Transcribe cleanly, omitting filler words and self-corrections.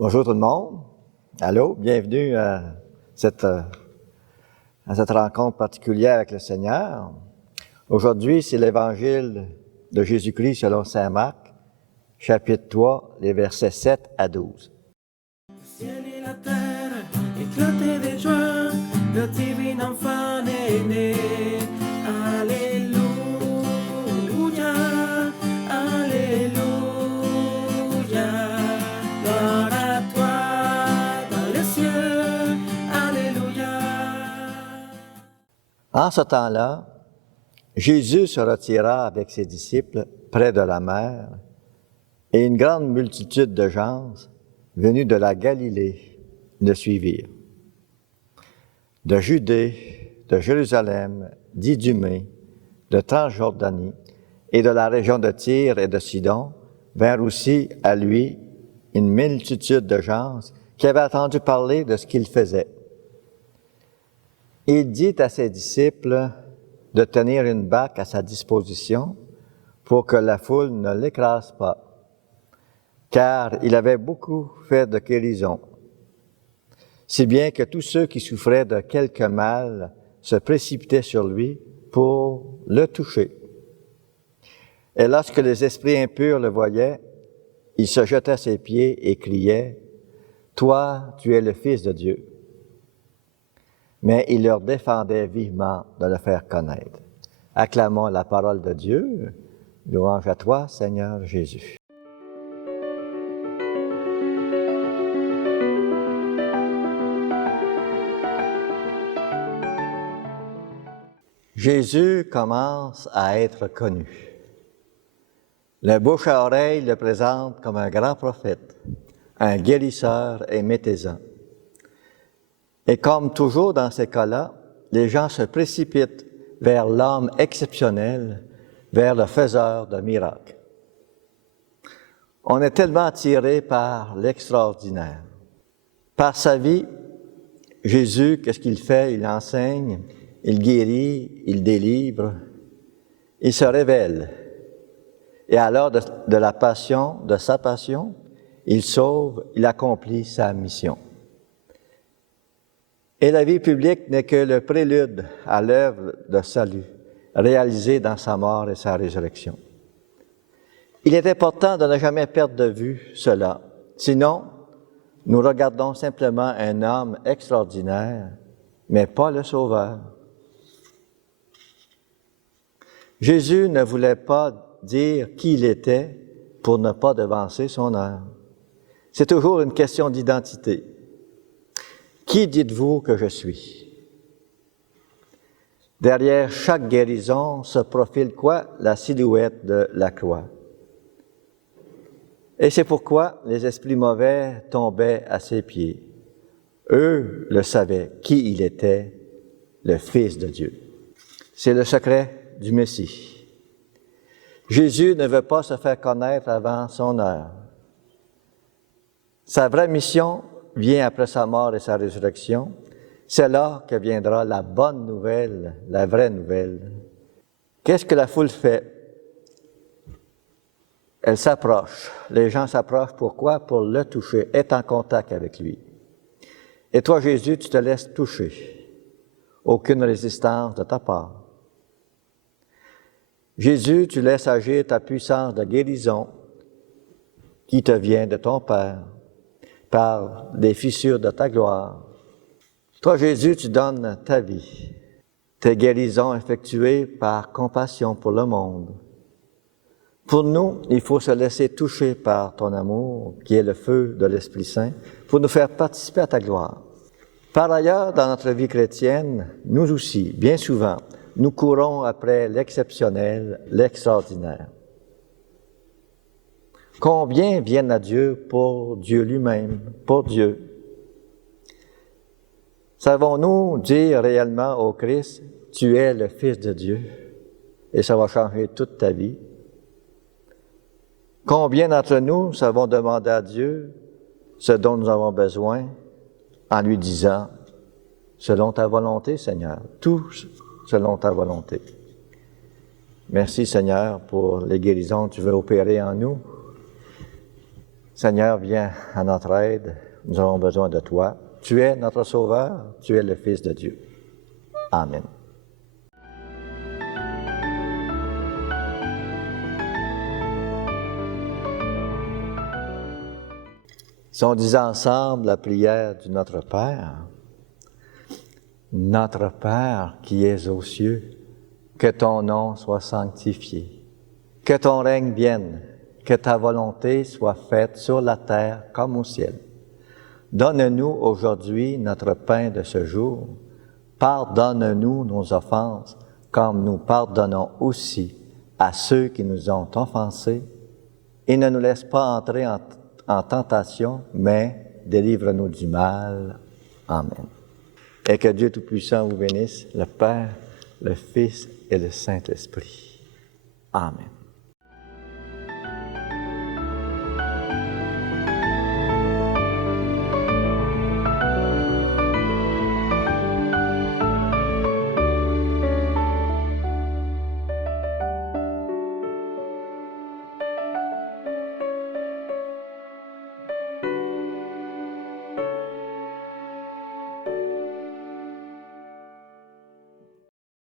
Bonjour tout le monde. Allô, bienvenue à cette rencontre particulière avec le Seigneur. Aujourd'hui, c'est l'Évangile de Jésus-Christ selon saint Marc, chapitre 3, les versets 7 à 12. Le ciel et la terre éclataient de joie, le divin enfant est né. Alléluia, Alléluia. Gloire à toi dans les cieux, Alléluia. En ce temps-là, Jésus se retira avec ses disciples près de la mer, et une grande multitude de gens venus de la Galilée le suivirent. De Judée, de Jérusalem, d'Idumée, de Transjordanie et de la région de Tyr et de Sidon vinrent aussi à lui une multitude de gens qui avaient entendu parler de ce qu'il faisait. Il dit à ses disciples de tenir une barque à sa disposition pour que la foule ne l'écrase pas, car il avait beaucoup fait de guérisons, si bien que tous ceux qui souffraient de quelque mal se précipitaient sur lui pour le toucher. Et lorsque les esprits impurs le voyaient, ils se jetaient à ses pieds et criaient, « Toi, tu es le Fils de Dieu. » Mais il leur défendait vivement de le faire connaître. Acclamons la parole de Dieu. Louange à toi, Seigneur Jésus. Jésus commence à être connu. Le bouche à oreille le présente comme un grand prophète, un guérisseur et métaisant. Et comme toujours dans ces cas-là, les gens se précipitent vers l'homme exceptionnel, vers le faiseur de miracles. On est tellement attiré par l'extraordinaire. Par sa vie, Jésus, qu'est-ce qu'il fait? Il enseigne, il guérit, il délivre, il se révèle. Et à l'heure de la passion, de sa passion, il sauve, il accomplit sa mission. Et la vie publique n'est que le prélude à l'œuvre de salut réalisée dans sa mort et sa résurrection. Il est important de ne jamais perdre de vue cela. Sinon, nous regardons simplement un homme extraordinaire, mais pas le Sauveur. Jésus ne voulait pas dire qui il était pour ne pas devancer son heure. C'est toujours une question d'identité. Qui dites-vous que je suis? Derrière chaque guérison se profile quoi? La silhouette de la croix. Et c'est pourquoi les esprits mauvais tombaient à ses pieds. Eux le savaient, qui il était, le Fils de Dieu. C'est le secret du Messie. Jésus ne veut pas se faire connaître avant son heure. Sa vraie mission vient après sa mort et sa résurrection. C'est là que viendra la bonne nouvelle, la vraie nouvelle. Qu'est-ce que la foule fait? Elle s'approche. Les gens s'approchent. Pourquoi? Pour le toucher, être en contact avec lui. Et toi, Jésus, tu te laisses toucher. Aucune résistance de ta part. Jésus, tu laisses agir ta puissance de guérison qui te vient de ton Père, par des fissures de ta gloire. Toi, Jésus, tu donnes ta vie, tes guérisons effectuées par compassion pour le monde. Pour nous, il faut se laisser toucher par ton amour, qui est le feu de l'Esprit Saint, pour nous faire participer à ta gloire. Par ailleurs, dans notre vie chrétienne, nous aussi, bien souvent, nous courons après l'exceptionnel, l'extraordinaire. Combien viennent à Dieu pour Dieu lui-même, pour Dieu? Savons-nous dire réellement au Christ, tu es le Fils de Dieu, et ça va changer toute ta vie? Combien d'entre nous savons demander à Dieu ce dont nous avons besoin en lui disant, selon ta volonté, Seigneur, tout selon ta volonté. Merci, Seigneur, pour les guérisons que tu veux opérer en nous. Seigneur, viens à notre aide. Nous avons besoin de toi. Tu es notre Sauveur. Tu es le Fils de Dieu. Amen. Si on disait ensemble la prière du Notre Père, Notre Père qui es aux cieux, que ton nom soit sanctifié, que ton règne vienne, que ta volonté soit faite sur la terre comme au ciel. Donne-nous aujourd'hui notre pain de ce jour. Pardonne-nous nos offenses, comme nous pardonnons aussi à ceux qui nous ont offensés. Et ne nous laisse pas entrer en tentation, mais délivre-nous du mal. Amen. Et que Dieu Tout-Puissant vous bénisse, le Père, le Fils et le Saint-Esprit. Amen.